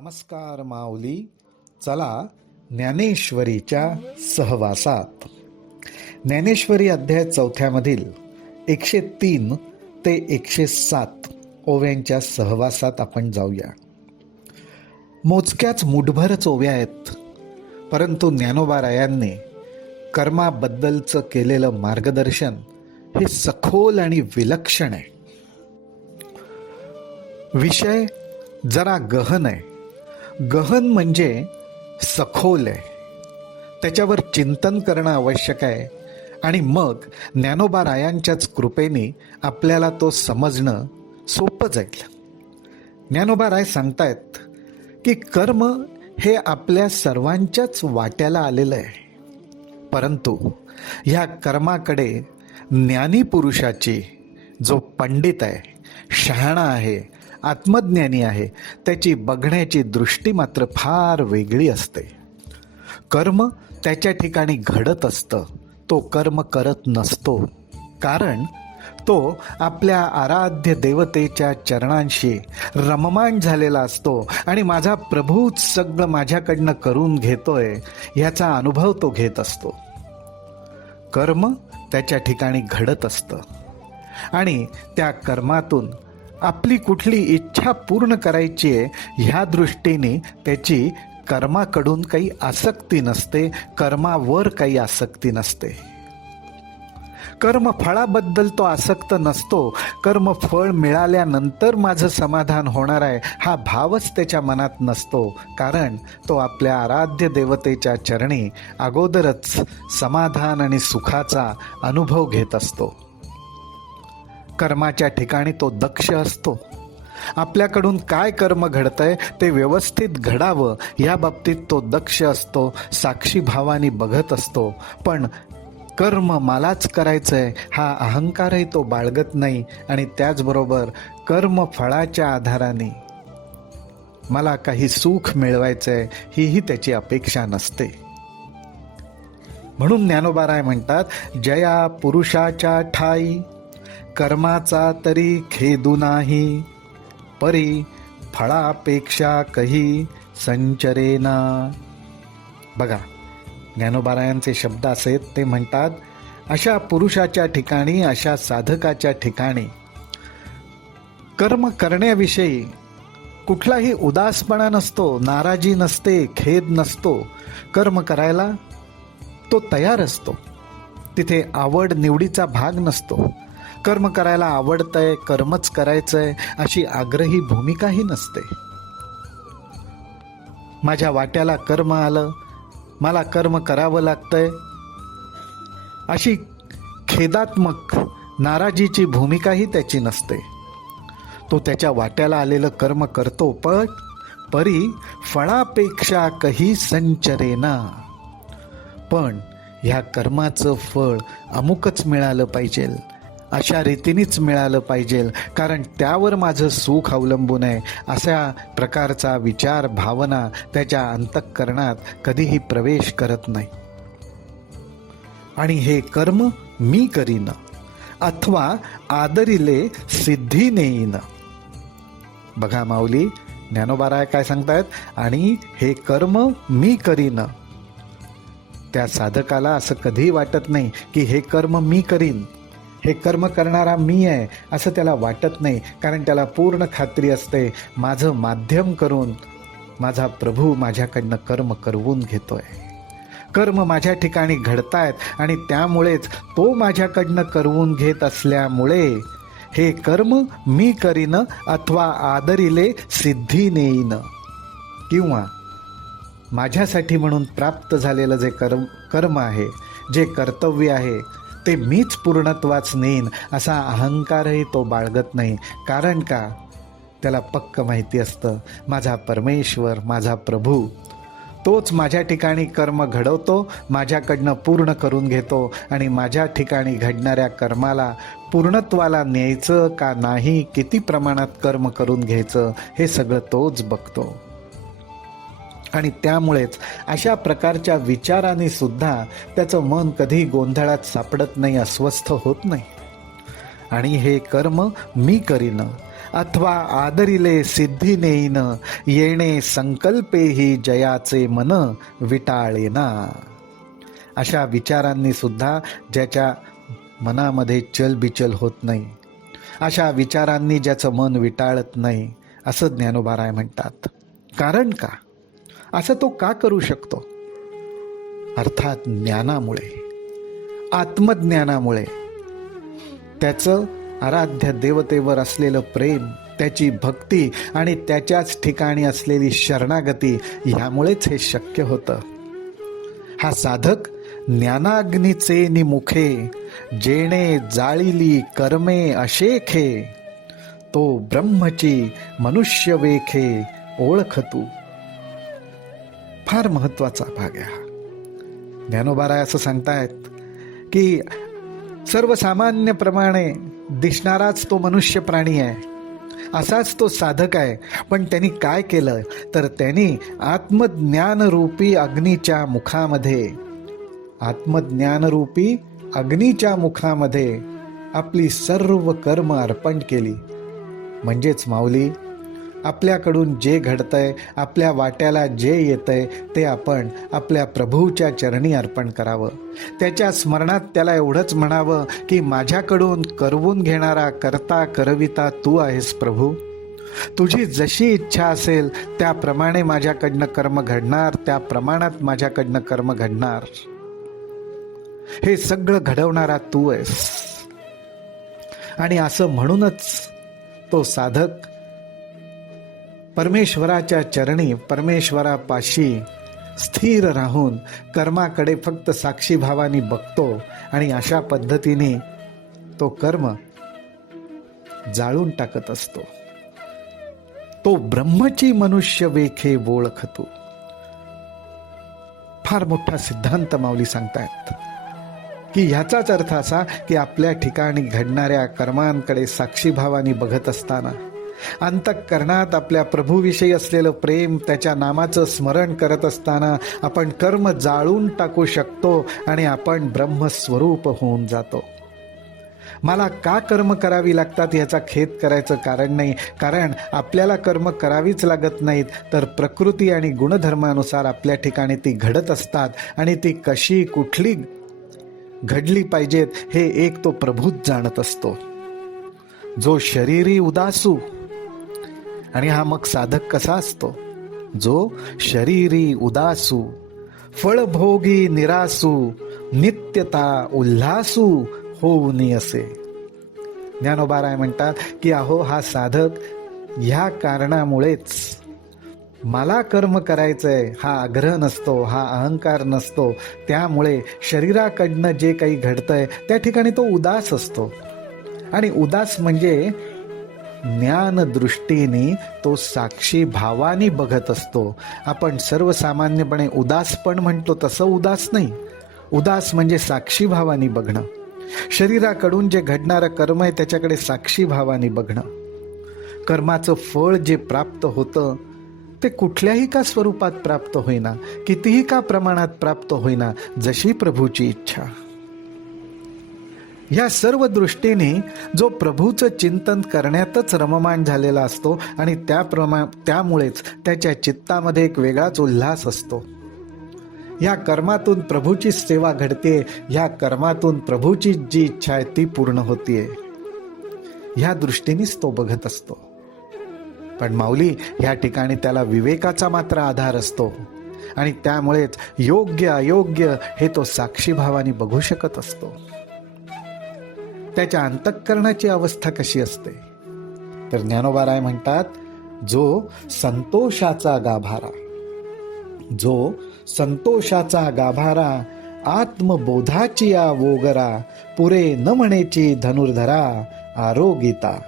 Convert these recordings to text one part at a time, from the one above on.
नमस्कार माऊली. चला ज्ञानेश्वरीच्या सहवासात. ज्ञानेश्वरी अध्याय 4 मधील 103 ते 107 ओव्यांच्या सहवासात आपण जाऊया. मोजक्याच मुठभरच ओव्या आहेत, परंतु ज्ञानोबारायांनी कर्माबद्दलचं केलेलं मार्गदर्शन हे सखोल आणि विलक्षण आहे. विषय जरा गहन आहे. गहन म्हणजे सखोल आहे, त्याच्यावर चिंतन करणं आवश्यक आहे. आणि मग ज्ञानोबारायांच्याच कृपेने आपल्याला तो समजणं सोपं जाईल. ज्ञानोबाराय सांगतायत की कर्म हे आपल्या सर्वांच्याच वाट्याला आलेलं आहे, परंतु ह्या कर्माकडे ज्ञानी पुरुषाची, जो पंडित आहे, शहाणा आहे, आत्मज्ञानी आहे, त्याची बघण्याची दृष्टी मात्र फार वेगळी असते. कर्म त्याच्या ठिकाणी घडत असतं, तो कर्म करत नसतो. कारण तो आपल्या आराध्य देवतेच्या चरणांशी रममाण झालेला असतो आणि माझा प्रभूच सगळं माझ्याकडनं करून घेतोय ह्याचा अनुभव तो घेत असतो. कर्म त्याच्या ठिकाणी घडत असतं आणि त्या कर्मातून आपली कुठली इच्छा पूर्ण करायची आहे ह्या दृष्टीने त्याची कर्माकडून काही आसक्ती नसते, कर्मावर काही आसक्ती नसते. कर्मफळाबद्दल तो आसक्त नसतो. कर्मफळ मिळाल्यानंतर माझं समाधान होणार आहे हा भावच त्याच्या मनात नसतो, कारण तो आपल्या आराध्य देवतेच्या चरणी अगोदरच समाधान आणि सुखाचा अनुभव घेत असतो. कर्माच्या ठिकाणी तो दक्ष असतो. आपल्याकडून काय कर्म घडतंय ते व्यवस्थित घडावं या बाबतीत तो दक्ष असतो, साक्षी भावाने बघत असतो. पण कर्म मलाच करायचंय हा अहंकारही तो बाळगत नाही आणि त्याचबरोबर कर्म फळाच्या आधाराने मला काही सुख मिळवायचंय हीही त्याची अपेक्षा नसते. म्हणून ज्ञानोबाराय म्हणतात, जया पुरुषाच्या ठाई कर्माचा तरी खेदू नाही, परी फळापेक्षा कही संचरेना. बघा, ज्ञानोबारायांचे शब्द असे, ते म्हणतात, अशा पुरुषाच्या ठिकाणी, अशा साधकाच्या ठिकाणी कर्म करण्याविषयी कुठलाही उदासपणा नसतो, नाराजी नसते, खेद नसतो. कर्म करायला तो तयार असतो. तिथे आवड निवडीचा भाग नसतो. कर्म करायला आवडतंय, कर्मच करायचंय अशी आग्रही भूमिकाही नसते. माझ्या वाट्याला कर्म आलं, मला कर्म करावं लागतंय अशी खेदात्मक नाराजीची भूमिकाही त्याची नसते. तो त्याच्या वाट्याला आलेलं कर्म करतो, पण परी फळापेक्षा कही संचरेना. पण ह्या कर्माचं फळ अमुकच मिळालं पाहिजे, अशा रीतीनेच मिळालं पाहिजे, कारण त्यावर माझं सुख अवलंबून आहे, अशा प्रकारचा विचार भावना त्याच्या अंतःकरणात कधीही प्रवेश करत नाही. आणि हे कर्म मी करीन अथवा आदरिले सिद्धी नेईन. बघा माऊली, ज्ञानोबाराय काय सांगतायत, आणि हे कर्म मी करीन. त्या साधकाला असं कधीही वाटत नाही की हे कर्म मी करीन, हे कर्म करणारा मी आहे, असं त्याला वाटत नाही. कारण त्याला पूर्ण खात्री असते, माझं माध्यम करून माझा प्रभू माझ्याकडनं कर्म करवून घेतोय. कर्म माझ्या ठिकाणी घडतायत आणि त्यामुळेच तो माझ्याकडनं करवून घेत असल्यामुळे हे कर्म मी करीन अथवा आदरिले सिद्धी नेईन. किंवा माझ्यासाठी म्हणून प्राप्त झालेलं जे कर्म आहे, जे कर्तव्य आहे, ते मीच पूर्णत्वाच नेईन असा अहंकारही तो बाळगत नाही. कारण का, त्याला पक्क माहिती असतं, माझा परमेश्वर, माझा प्रभू, तोच माझ्या ठिकाणी कर्म घडवतो, माझ्याकडनं पूर्ण करून घेतो आणि माझ्या ठिकाणी घडणाऱ्या कर्माला पूर्णत्वाला न्यायचं का नाही, किती प्रमाणात कर्म करून घ्यायचं, हे सगळं तोच बघतो. आणि त्यामुळेच अशा प्रकारच्या विचाराने सुद्धा त्याचं मन कधी गोंधळात सापडत नाही, अस्वस्थ होत नाही. आणि हे कर्म मी करीन अथवा आदरिले सिद्धी नेईन, येणे संकल्पेही जयाचे मन विटाळेना. अशा विचारांनी सुद्धा ज्याच्या मनामध्ये चलबिचल होत नाही, अशा विचारांनी ज्याचं मन विटाळत नाही, असं ज्ञानोबा म्हणतात. कारण का? असं तो का करू शकतो? अर्थात ज्ञानामुळे, आत्मज्ञानामुळे. त्याचं आराध्य देवतेवर असलेलं प्रेम, त्याची भक्ती आणि त्याच्याच ठिकाणी असलेली शरणागती, ह्यामुळेच हे शक्य होतं. हा साधक ज्ञानाग्नीचे निमुखे, जेणे जाळिली कर्मे अशेखे, तो ब्रह्मची मनुष्य वेखे ओळख तू. फार महत्वाचा भाग आहे हा. ज्ञानोबाराय असं सांगतायत की सर्वसामान्यप्रमाणे दिसणाराच तो मनुष्य प्राणी आहे, असाच तो साधक आहे. पण त्यांनी काय केलं तर त्यांनी आत्मज्ञानरूपी अग्नीच्या मुखामध्ये, आत्मज्ञानरूपी अग्नीच्या मुखामध्ये आपली सर्व कर्म अर्पण केली. म्हणजेच माऊली, आपल्याकडून जे घडतंय, आपल्या वाट्याला जे येतंय, ते आपण आपल्या प्रभूच्या चरणी अर्पण करावं. त्याच्या स्मरणात त्याला एवढंच म्हणावं की माझ्याकडून करवून घेणारा करता करविता तू आहेस प्रभू. तुझी जशी इच्छा असेल त्याप्रमाणे माझ्याकडनं कर्म घडणार, त्या प्रमाणात माझ्याकडनं कर्म घडणार. हे सगळं घडवणारा तू आहेस. आणि असं म्हणूनच तो साधक परमेश्वराच्या चरणी, परमेश्वरापाशी स्थिर राहून कर्माकडे फक्त साक्षी भावाने बघतो आणि अशा पद्धतीने तो कर्म जाळून टाकत असतो. तो ब्रह्मची मनुष्य वेखे ओळखतो. फार मोठा सिद्धांत माऊली सांगतायत की ह्याचाच अर्थ असा की आपल्या ठिकाणी घडणाऱ्या कर्मांकडे साक्षीभावाने बघत असताना, अंतःकरणात आपल्या प्रभूविषयी असलेलं प्रेम, त्याच्या नामाचं स्मरण करत असताना आपण कर्म जाळून टाकू शकतो आणि आपण ब्रह्मस्वरूप होऊन जातो. मला का कर्म करावी लागतात याचा खेद करायचं कारण नाही, कारण आपल्याला कर्म करावीच लागत नाहीत, तर प्रकृती आणि गुणधर्मानुसार आपल्या ठिकाणी ती घडत असतात आणि ती कशी कुठली घडली पाहिजेत हे एक तो प्रभूच जाणत असतो. जो शरीरी उदासू, आणि हा मग साधक कसा असतो? जो शरीरी उदासू, फळभोगी निरासू, नित्यता उल्हासू होऊनी असे. ज्ञानोबाराय म्हणतात की अहो, हा साधक ह्या कारणामुळेच, मला कर्म करायचंय हा आग्रह नसतो, हा अहंकार नसतो, त्यामुळे शरीराकडनं जे काही घडतंय त्या ठिकाणी तो उदास असतो. आणि उदास म्हणजे ज्ञानदृष्टीने तो साक्षी भावानी बघत असतो. आपण सर्वसामान्यपणे उदास पण म्हणतो, तसं उदास नाही. उदास म्हणजे साक्षी भावानी बघणं. शरीराकडून जे घडणारं कर्म आहे त्याच्याकडे साक्षी भावानी बघणं. कर्माचं फळ जे प्राप्त होतं ते कुठल्याही का स्वरूपात प्राप्त होईना, कितीही का प्रमाणात प्राप्त होईना, जशी प्रभूची इच्छा. या सर्व दृष्टीने जो प्रभूचं चिंतन करण्यातच रममाण झालेला असतो आणि त्यामुळेच त्याच्या चित्तामध्ये एक वेगळाच उल्हास असतो. या कर्मातून प्रभूची सेवा घडते, या कर्मातून प्रभूची जी इच्छा आहे ती पूर्ण होतीये, ह्या दृष्टीनेच तो बघत असतो. पण माऊली, ह्या ठिकाणी त्याला विवेकाचा मात्र आधार असतो आणि त्यामुळेच योग्य अयोग्य हे तो साक्षीभावाने बघू शकत असतो. त्याच्या अंतःकरणाची अवस्था कशी असते तर ज्ञानोबाराय म्हणतात, जो संतोषाचा गाभारा, जो संतोषाचा गाभारा, आत्मबोधाची या वोगरा, पुरे न म्हणेची धनुर्धरा आरोगिता.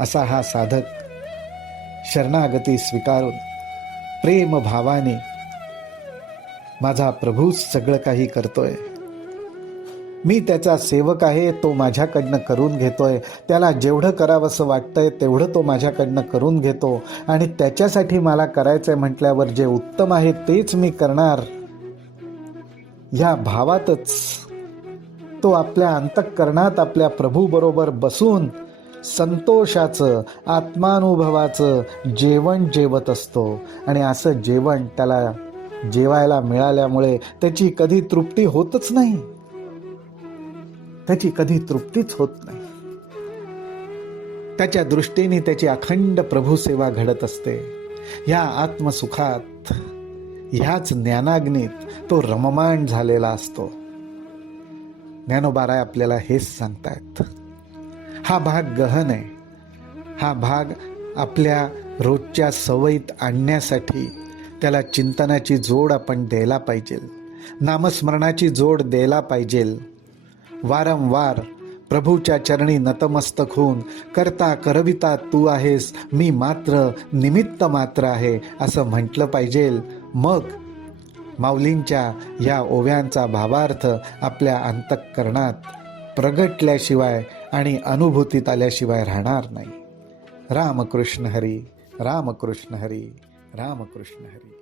असा हा साधक शरणागती स्वीकारून प्रेम भावाने माझा प्रभू सगळं काही करतोय, मी त्याचा सेवक आहे, तो माझ्याकडनं करून घेतोय, त्याला जेवढं करावंसं वाटतंय तेवढं तो माझ्याकडनं करून घेतो आणि त्याच्यासाठी मला करायचंय म्हटल्यावर जे उत्तम आहे तेच मी करणार, ह्या भावातच तो आपल्या अंतःकरणात आपल्या प्रभू बरोबर बसून संतोषाचं, आत्मानुभवाचं जेवण जेवत असतो. आणि असं जेवण त्याला जेवायला मिळाल्यामुळे त्याची कधी तृप्ती होतच नाही. त्याची कधी तृप्तीच होत नाही. त्याच्या दृष्टीने त्याची अखंड प्रभुसेवा घडत असते. ह्या आत्मसुखात, ह्याच ज्ञानाग्नीत तो रममाण झालेला असतो. ज्ञानोबाराय आपल्याला हेच सांगतायत. हा भाग गहन आहे. हा भाग आपल्या रोजच्या सवयीत आणण्यासाठी त्याला चिंतनाची जोड आपण द्यायला पाहिजे. नामस्मरणाची जोड द्यायला पाहिजे. वारंवार प्रभूच्या चरणी नतमस्तक होऊन करता करविता तू आहेस, मी मात्र निमित्त मात्र आहे असं म्हटलं पाहिजे. मग माऊलींच्या या ओव्यांचा भावार्थ आपल्या अंतःकरणात प्रगटल्याशिवाय आणि अनुभूतीत आल्याशिवाय राहणार नाही. रामकृष्ण हरी, रामकृष्ण हरी, रामकृष्ण हरी.